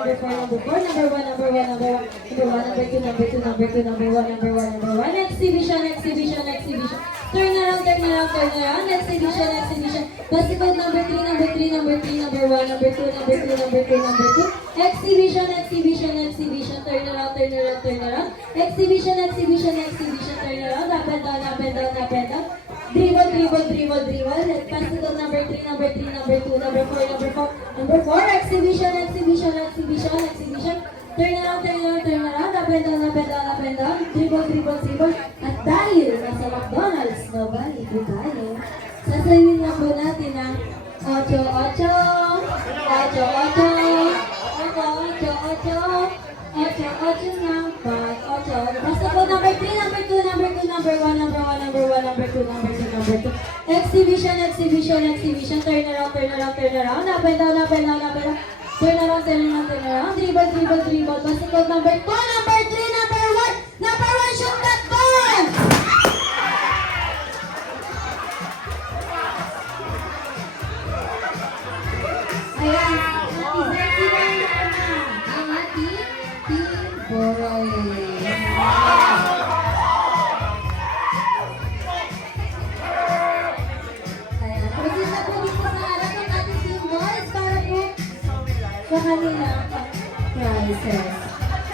number 4, number 4, number 1, number 1, number 1, number 2, number 2, number 2, number 1, number 1, number 1, exhibition, exhibition, exhibition. Turn around, turn around, turn around, exhibition, exhibition. Basketball number 3, number 3, number 3, number 1, number 2, number 2, number 2, number 2. Exhibition, exhibition, exhibition. Turn around, turn around, turn around. Exhibition, exhibition, exhibition. Turn around, up and down, up and down, up and down. Dribble, dribble, dribble, dribble. Let's pass it on number 3, number 3, number 2, number 4, number 4, number 4. Exhibition, exhibition, exhibition, exhibition. Turn around, turn around, turn around. Up and down, up and down, up and down. Dribble, dribble, dribble. At dahil nasa McDonald's, nobody po tayo, sasayin na po natin ang 8, 8, 8, 8, 8, 8, 8, 8, 8 ng 5, 8. Basta po number 3, number 2, number 2, number 1, number 1, number 1, number 2, number 2, number 2. Exhibition, exhibition, exhibition. Turn around, turn around, turn around. Up and down, up and down, up and down. Turn around, turn around, turn around. Dribble, dribble, dribble. Basta po number 2, number 3, number 1, number 1, shoot that ball! Ayan, Ate Zetty na ang ating Team Boroy. Ayan, proceed na po dito sa harap ng ating Team Boys para po sa kanilang prizes.